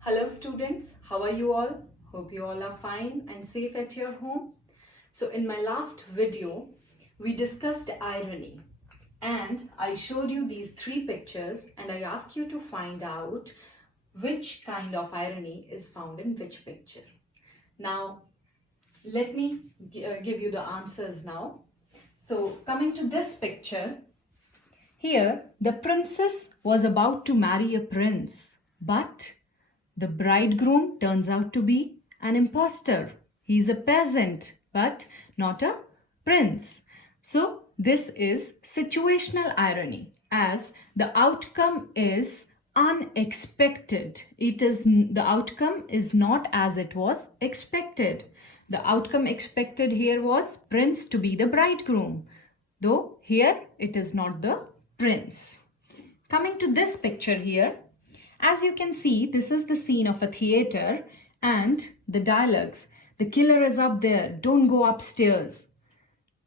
Hello students, how are you all? Hope you all are fine and safe at your home. So in my last video, we discussed irony and I showed you these three pictures and I asked you to find out which kind of irony is found in which picture. Now, let me give you the answers now. So coming to this picture, here the princess was about to marry a prince, but the bridegroom turns out to be an impostor. He's a peasant, but not a prince. So, this is situational irony, as the outcome is unexpected. The outcome is not as it was expected. The outcome expected here was prince to be the bridegroom, though here it is not the prince. Coming to this picture here, as you can see, this is the scene of a theater and the dialogues. The killer is up there, don't go upstairs.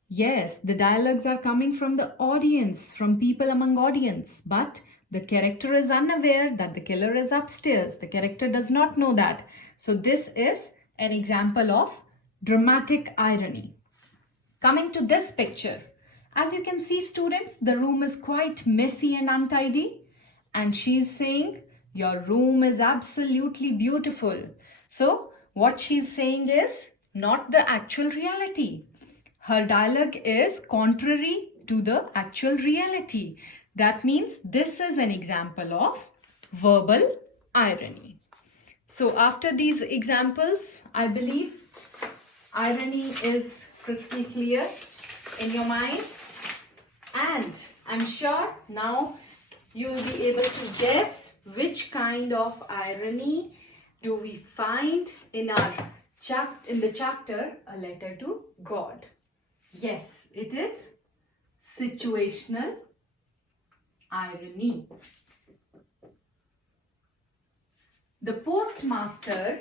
Yes, the dialogues are coming from the audience, from people among audience, but the character is unaware that the killer is upstairs. The character does not know that. So this is an example of dramatic irony. Coming to this picture, as you can see students, the room is quite messy and untidy, and she's saying, your room is absolutely beautiful. So what she's saying is not the actual reality. Her dialogue is contrary to the actual reality. That means this is an example of verbal irony. So after these examples, I believe irony is crystal clear in your minds. And I'm sure now you'll be able to guess which kind of irony do we find in the chapter A Letter to God. Yes, it is situational irony. The postmaster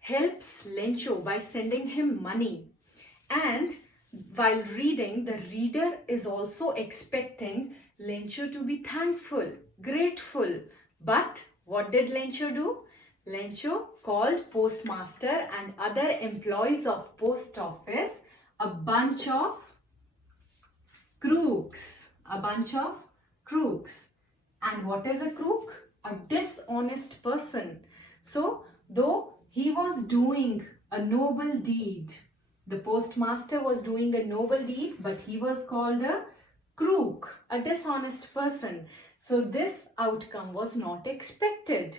helps Lencho by sending him money, and while reading, the reader is also expecting Lencho to be thankful, grateful. But what did Lencho do? Lencho called postmaster and other employees of post office a bunch of crooks. A bunch of crooks. And what is a crook? A dishonest person. So, though he was doing a noble deed, the postmaster was doing a noble deed, but he was called a crook, a dishonest person. So this outcome was not expected.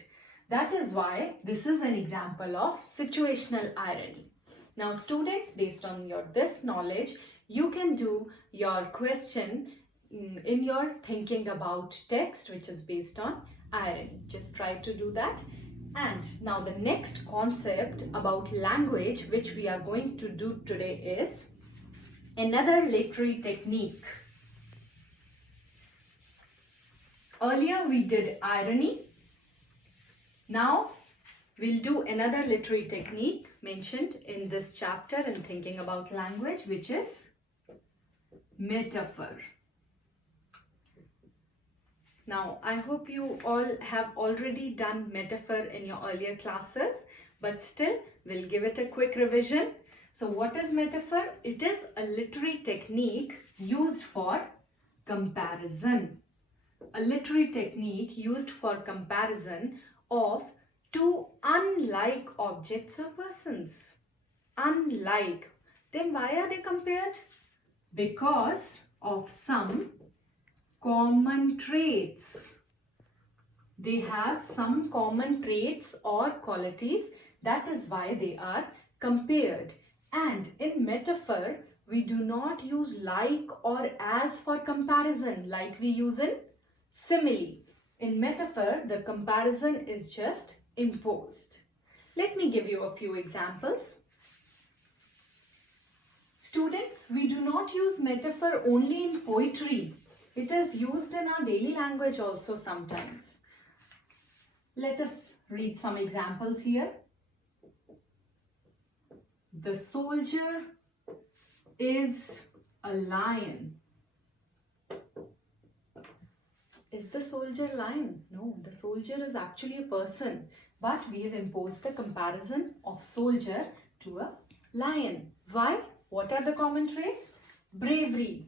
That is why this is an example of situational irony. Now students, based on this knowledge, you can do your question in your thinking about text, which is based on irony. Just try to do that. And now the next concept about language which we are going to do today is another literary technique. Earlier we did irony. Now we'll do another literary technique mentioned in this chapter in thinking about language, which is metaphor. Now, I hope you all have already done metaphor in your earlier classes, but still, we'll give it a quick revision. So, what is metaphor? It is a literary technique used for comparison. A literary technique used for comparison of two unlike objects or persons. Unlike. Then why are they compared? Because of some common traits. They have some common traits or qualities. That is why they are compared. And in metaphor, we do not use like or as for comparison like we use in simile. In metaphor, the comparison is just imposed. Let me give you a few examples. Students, we do not use metaphor only in poetry. It is used in our daily language also sometimes. Let us read some examples here. The soldier is a lion. Is the soldier lion? No, the soldier is actually a person, but we have imposed the comparison of soldier to a lion. Why? What are the common traits? Bravery,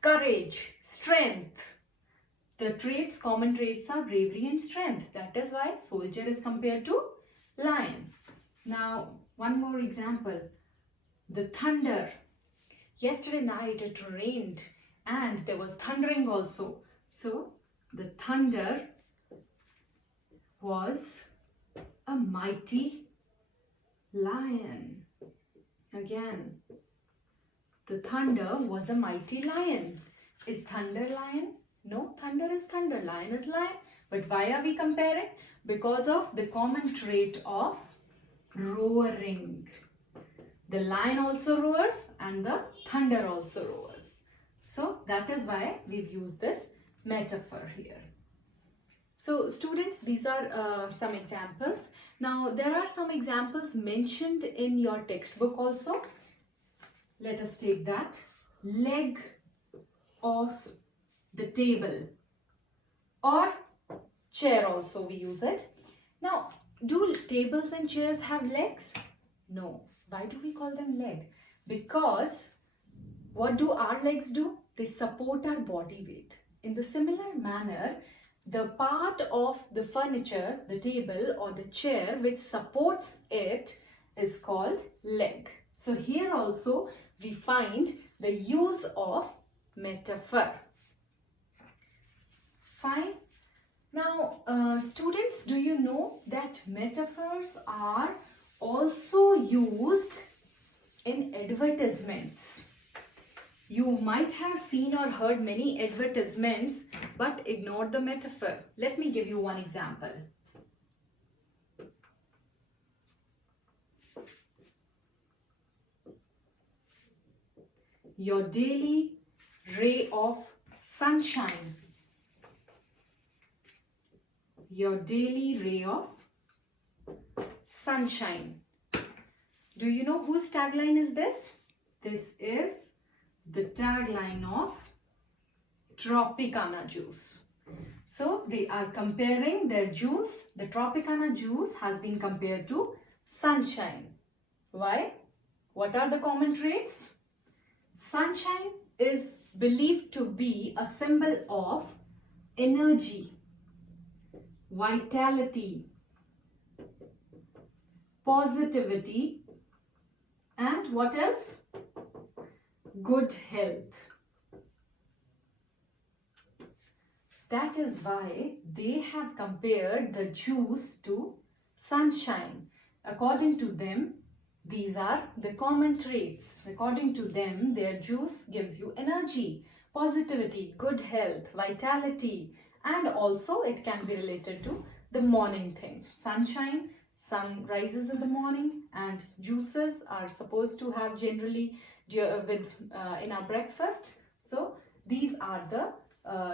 courage, strength. The traits, common traits are bravery and strength. That is why soldier is compared to lion. Now, one more example. The thunder. Yesterday night it rained and there was thundering also. So, the thunder was a mighty lion. Again, the thunder was a mighty lion. Is thunder lion? No, thunder is thunder, lion is lion. But why are we comparing? Because of the common trait of roaring. The lion also roars and the thunder also roars. So that is why we've used this metaphor here. So students, these are some examples. Now there are some examples mentioned in your textbook also. Let us take that. Leg of the table or chair also we use it. Now, do tables and chairs have legs? No. Why do we call them leg? Because what do our legs do? They support our body weight. In the similar manner, the part of the furniture, the table or the chair which supports it is called leg. So here also we find the use of metaphor. Fine. Now, students, do you know that metaphors are also used in advertisements? You might have seen or heard many advertisements, but ignore the metaphor. Let me give you one example. Your daily ray of sunshine. Your daily ray of sunshine. Do you know whose tagline is this? This is the tagline of Tropicana juice. So they are comparing their juice. The Tropicana juice has been compared to sunshine. Why? What are the common traits? Sunshine is believed to be a symbol of energy, vitality, positivity, and what else? Good health. That is why they have compared the juice to sunshine. According to them, these are the common traits. According to them, their juice gives you energy, positivity, good health, vitality, and also it can be related to the morning thing. Sunshine, sun rises in the morning, and juices are supposed to have generally in our breakfast. So these are the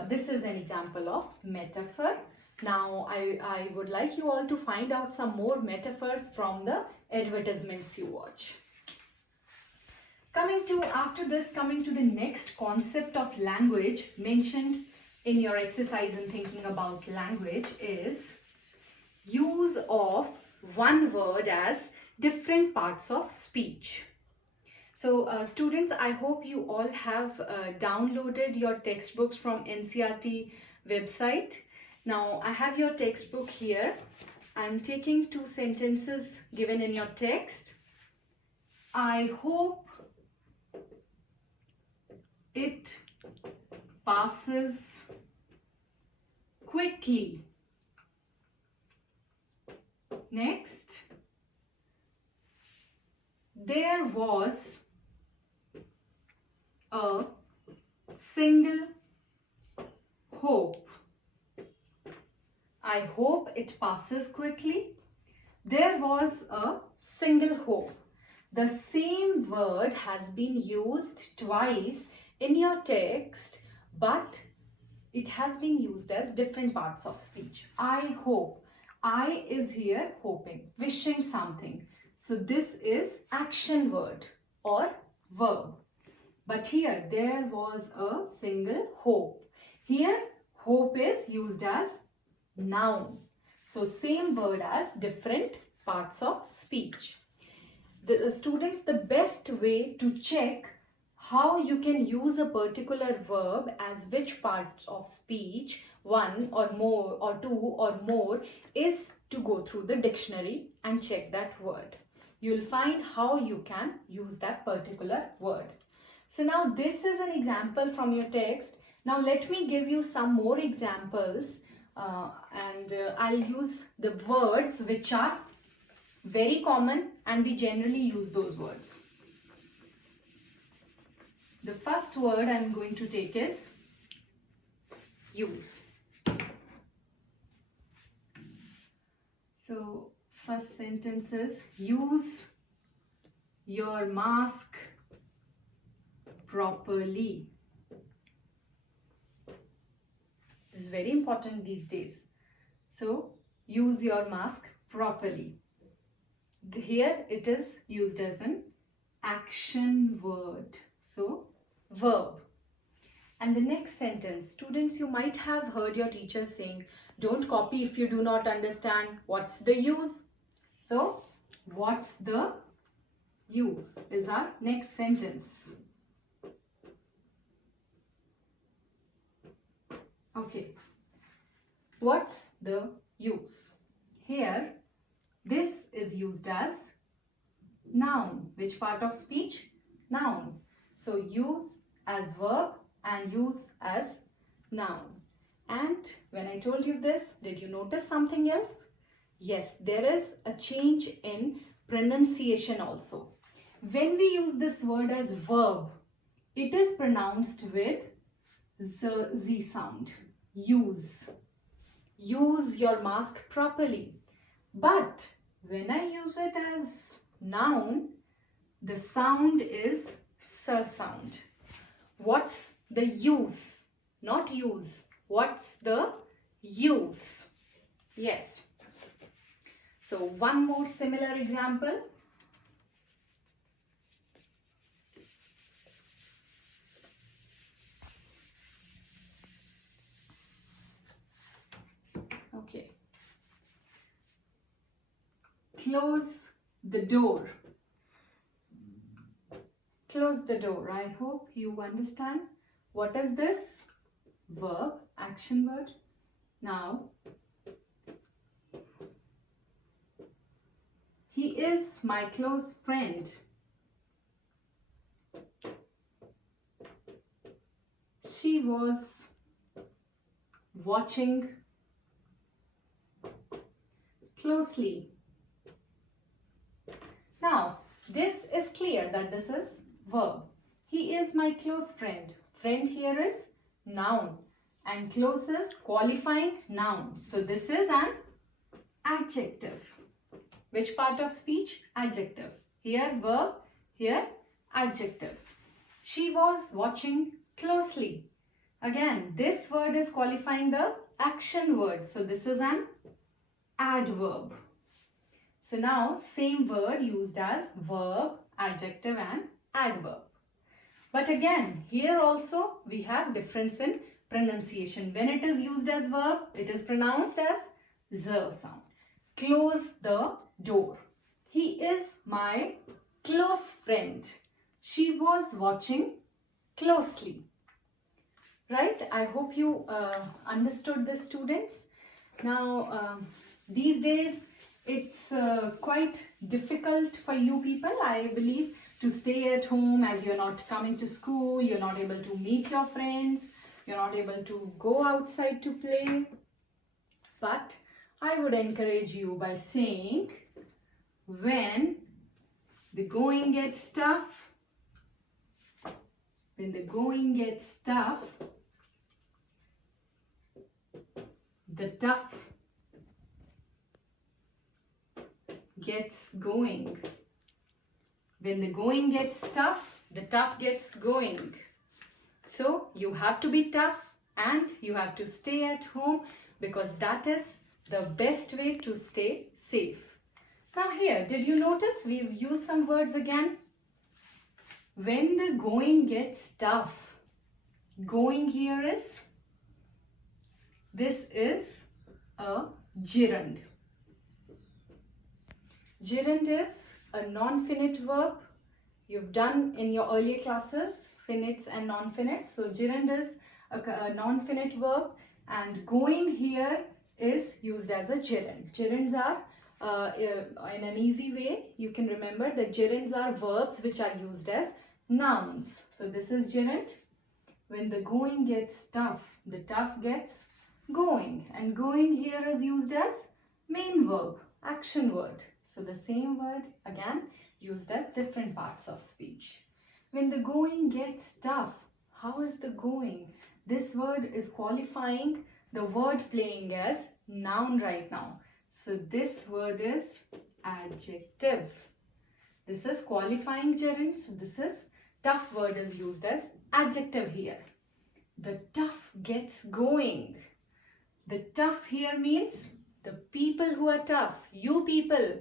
this is an example of metaphor. Now I would like you all to find out some more metaphors from the advertisements you watch. Coming to the next concept of language mentioned in your exercise in thinking about language is use of one word as different parts of speech. So students, I hope you all have downloaded your textbooks from NCERT website. Now I have your textbook here. I'm taking 2 sentences given in your text. I hope it passes quickly. Next, there was a single hope. I hope it passes quickly. There was a single hope. The same word has been used twice in your text, but it has been used as different parts of speech. I hope. I is here hoping, wishing something. So this is action word or verb. But here there was a single hope. Here Hope is used as noun. So same word as different parts of speech. The students, the best way to check how you can use a particular verb as which part of speech, one or more or two or more, is to go through the dictionary and check that word. You'll find how you can use that particular word. So now this is an example from your text. Now let me give you some more examples and I'll use the words which are very common and we generally use those words. The first word I'm going to take is use. So first sentence is use your mask properly. This is very important these days. So use your mask properly. Here it is used as an action word. So verb. And the next sentence, students, you might have heard your teacher saying, don't copy if you do not understand. What's the use? So what's the use is our next sentence. Okay, what's the use? Here, this is used as noun. Which part of speech? Noun. So use as verb and use as noun. And when I told you this, did you notice something else? Yes, there is a change in pronunciation also. When we use this word as verb, it is pronounced with Z sound. Use. Use your mask properly. But when I use it as noun, the sound is S sound. What's the use? Not use. What's the use? Yes. So one more similar example. Okay. Close the door. Close the door. I hope you understand. What is this? Verb, action word. Now, he is my close friend. She was watching closely. Now, this is clear that this is verb. He is my close friend. Friend here is noun and close is qualifying noun. So this is an adjective. Which part of speech? Adjective. Here verb, here adjective. She was watching closely. Again, this word is qualifying the action word. So this is an adverb. So now same word used as verb, adjective and adverb. But again, here also we have difference in pronunciation. When it is used as verb, it is pronounced as Z sound. Close the door. He is my close friend. She was watching closely. Right? I hope you understood this, students. Now, these days, it's quite difficult for you people, I believe, to stay at home as you're not coming to school, you're not able to meet your friends, you're not able to go outside to play. But I would encourage you by saying, when the going gets tough, the tough gets going. When the going gets tough, the tough gets going. So you have to be tough and you have to stay at home because that is the best way to stay safe. Now here, did you notice we've used some words again? When the going gets tough, going here is This is a gerund. Gerund is a non-finite verb. You've done in your earlier classes finites and non-finites. So gerund is a non-finite verb, and going here is used as a gerund. Gerunds are in an easy way, you can remember that gerunds are verbs which are used as nouns. So this is gerund. When the going gets tough, the tough gets going, and going here is used as main verb, action word. So the same word again used as different parts of speech. When the going gets tough, how is the going? This word is qualifying the word playing as noun right now. So this word is adjective. This is qualifying gerund. So this is tough word is used as adjective here. The tough gets going. The tough here means the people who are tough, you people.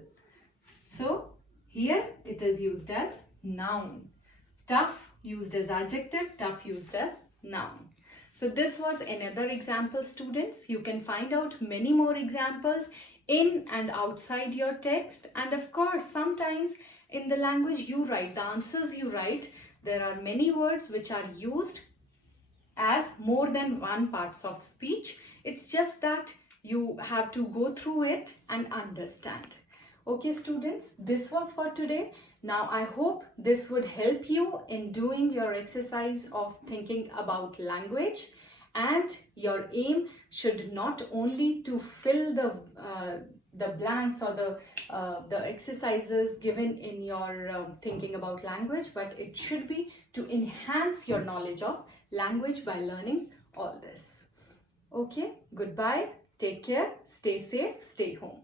So here it is used as noun. Tough used as adjective, tough used as noun. So this was another example, students. You can find out many more examples in and outside your text, and of course sometimes in the language you write, the answers you write, there are many words which are used as more than one parts of speech. It's just that you have to go through it and understand. Okay students, this was for today. Now I hope this would help you in doing your exercise of thinking about language, and your aim should not only to fill the blanks or the exercises given in your thinking about language, but it should be to enhance your knowledge of language by learning all this. Okay, goodbye, take care, stay safe, stay home.